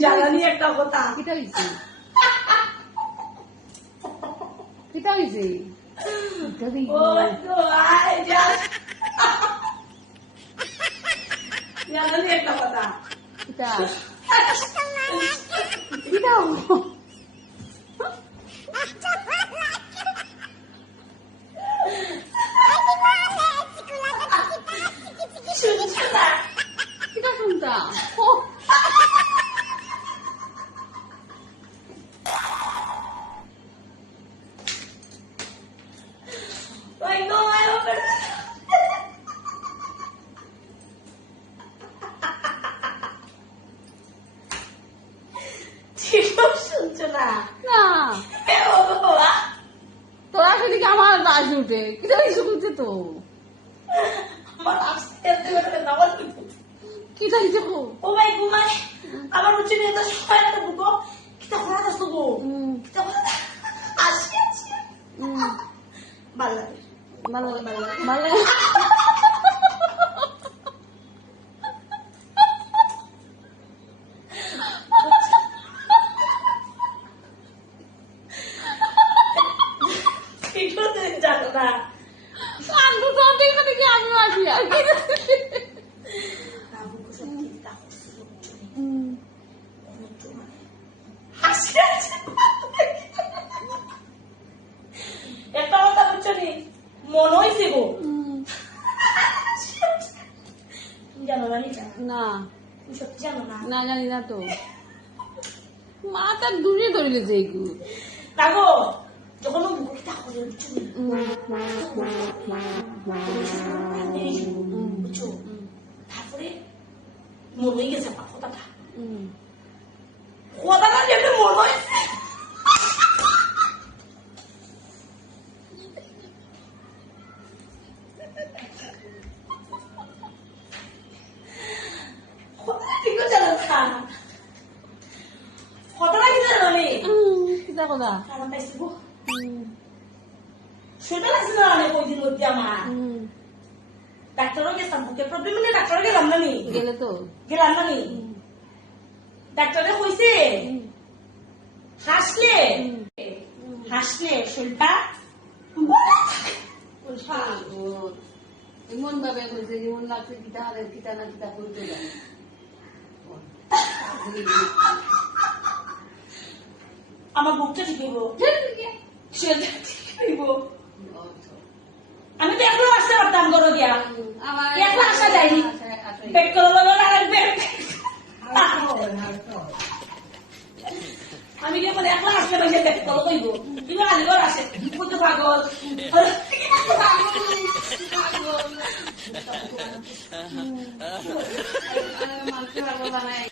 জানানি একটা কথা কিটা হইছে কিটা হইছে ওই তো আয় যা জানানি একটা কথা কিটা কিটা শুনছো না কিটা শুনতা ওই গো আয় ওপরে ঠিক শুনছো না না এ ও বাবা তোরা যদি আমার রাজ উঠে কিটা হইছে শুনতে তো আমার আসতে এত নামাজ কিটা হইছে ও ভাই ঘুমাই আমার উঠে নিয়ে তো সময় একটা বুকো কিতা খরা দাস তো গো কিতা খরা আসি আসি ভালো লাগে ভালো ভালো এগুলো তো জানো না আনবো তো দেখে দেখে আমি আসি আর কি বুকো সত্যি তা হাসি আসি একটা কথা বুঝছো নি মনে হয়েছে গো জানো না নিটা না তুমি সত্যি জানো না না জানি না তো মাথা দূরে ধরিলে যে এগুলো দেখো যখন ও মুখটা করে বুঝছো নি বুঝছো তারপরে মনে হয়ে গেছে আমার কথাটা কথাটা যেমনি মনে হয়েছে কথাটা ঠিক জানো না কথাটা কি জানো নি কিতা কথা কারণ পাইছি গো শুনতে লাগছে না অনেক ওই দিন মধ্যে আমার ডাক্তারও গেছিলাম বুকের প্রবলেম নিয়ে ডাক্তারও গেলাম না নি গেলে তো গেলাম না নি ডাক্তারে কইছে হাসলে হাসলে শরীরটা এমন ভাবে বলছে যেমন লাগছে কিতা হারে কিতা না কিতা করতে জানি আমার বুকটা ঠিক হইব শরীরটা ঠিক হইব আমি তো একলা আসতে পারতাম গরো দিয়া আমার একলা আসা যায়নি পেট করে লাগা লাগবে আমি কি মানে একলা আসতে পারি পেট করে কইব তুমি আলিগর আসে কত পাগল মানুষের বানায়